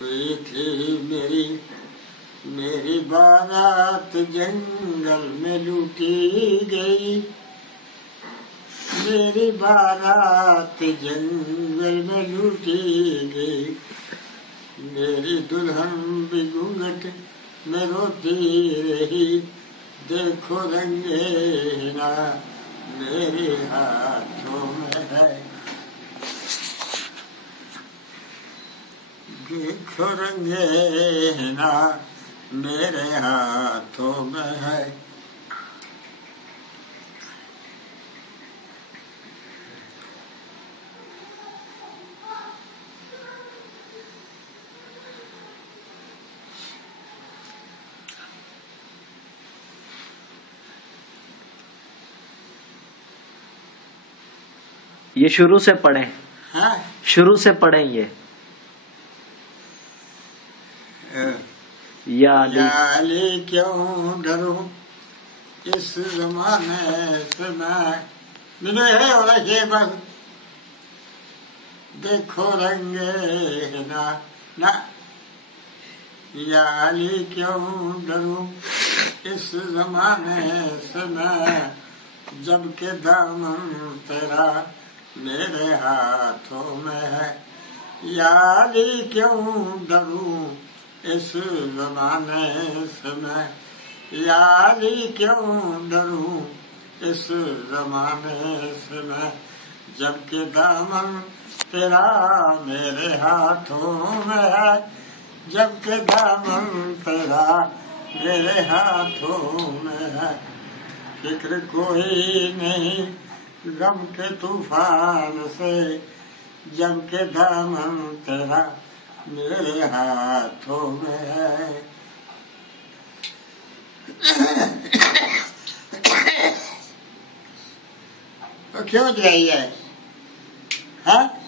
हुई थी मेरी मेरी बारात जंगल में लूटी गई। मेरी बारात जंगल में लूटी गई। मेरी दुल्हन भी घूंघट में रोती रही। देखो रंगे ना मेरे हाथों में है। देखो रंगे ना मेरे हाथों में है। ये शुरू से पढ़े। हाँ? शुरू से पढ़े ये। याली क्यों डरूं इस जमाने से मैं है और ये बस देखो रंगे ना याली क्यों डरूं इस जमाने से मैं, जबकि दामन तेरा मेरे हाथों में है। याली क्यों डरूं इस जमाने से मैं, याली क्यों डरूं इस जमाने से मैं, जबकि दामन तेरा मेरे हाथों में है। जबकि दामन तेरा मेरे हाथों में है। फिक्र कोई नहीं गम के तूफान से, जबकि दामन तेरा मेरे हाथों में है। तो क्यों जाइए? हाँ?